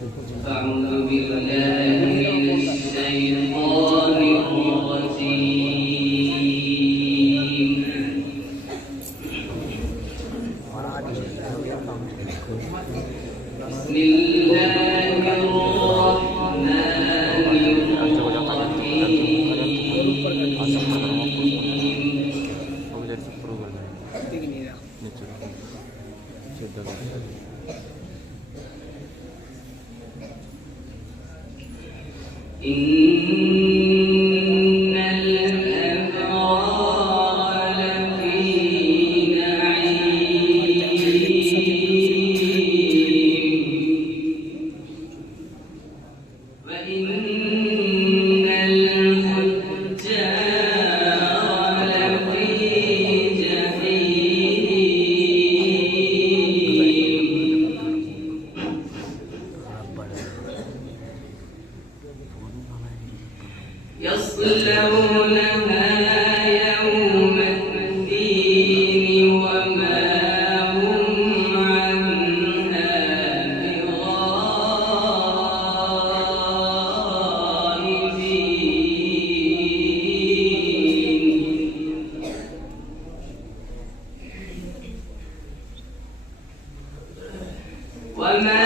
أعوذ بالله من الشيطان الرجيم. بسم الله الرحمن إن الأبرار لفي نعيم وإن الفجار لفي جحيم يصلونها يوم الدين وما هم عنها بغائبين وما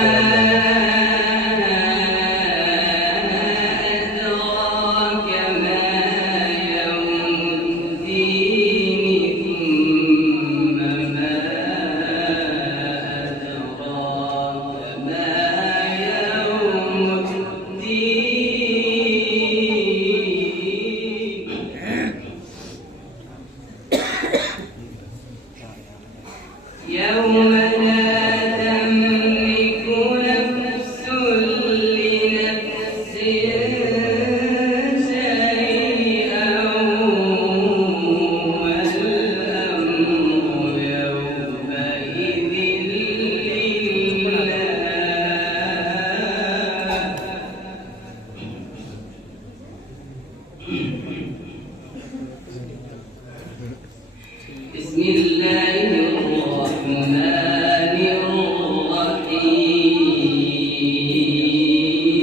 يوم لا تملك نفس لنفس شيئا والأمر يومئذ لله. بسم الله الرحمن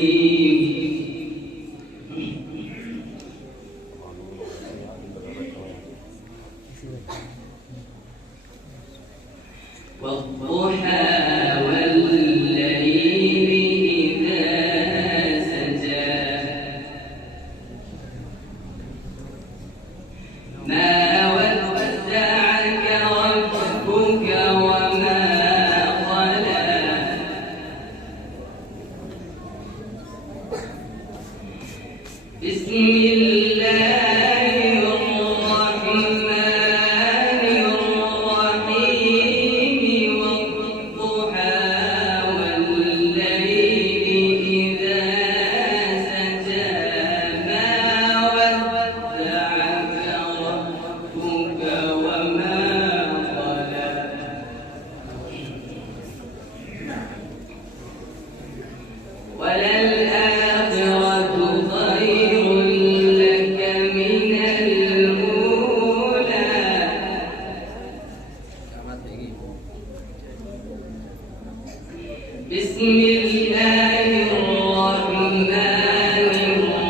الرحيم والضحى والليل إذا سجى ما ودعك ربك وما قلى بسم الله الرحمن الرحيم والضحى والليل إذا سجى ما ودعك ربك وما قلى وللآخرة خير لك من الأولى بسم الله الرحمن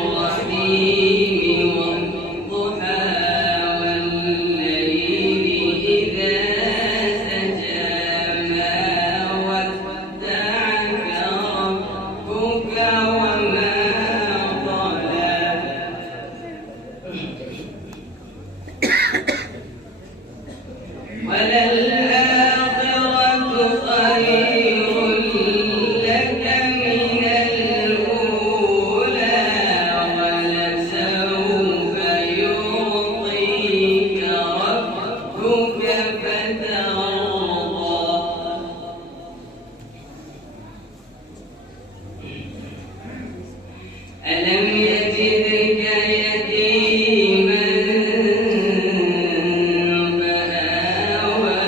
الرحيم والضحى والليل إذا سجى ما ودعك ربك وما قلى وللآخرة خير لك من الأولى ولسوف يعطيك ربك فترضى ألم يجدك يتيما فآوى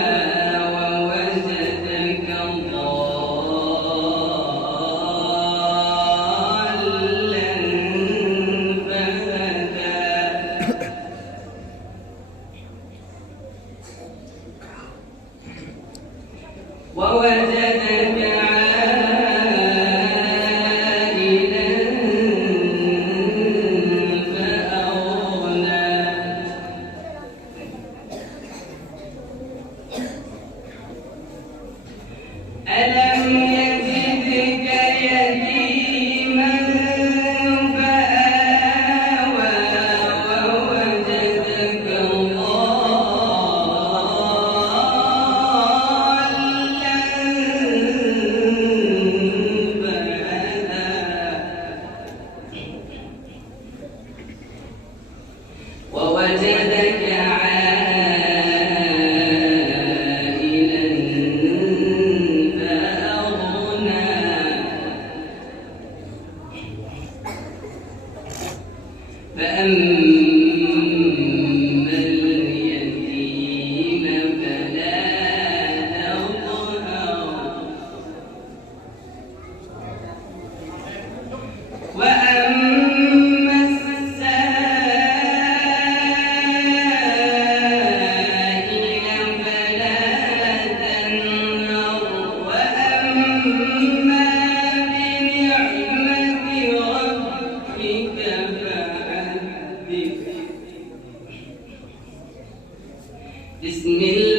ووجدك ضالا فهدى ووجدك عائلا فأما اليتيم فلا تقهر وأما السائل فلا تنهر وأما بنعمة ربك فحدث بسم الله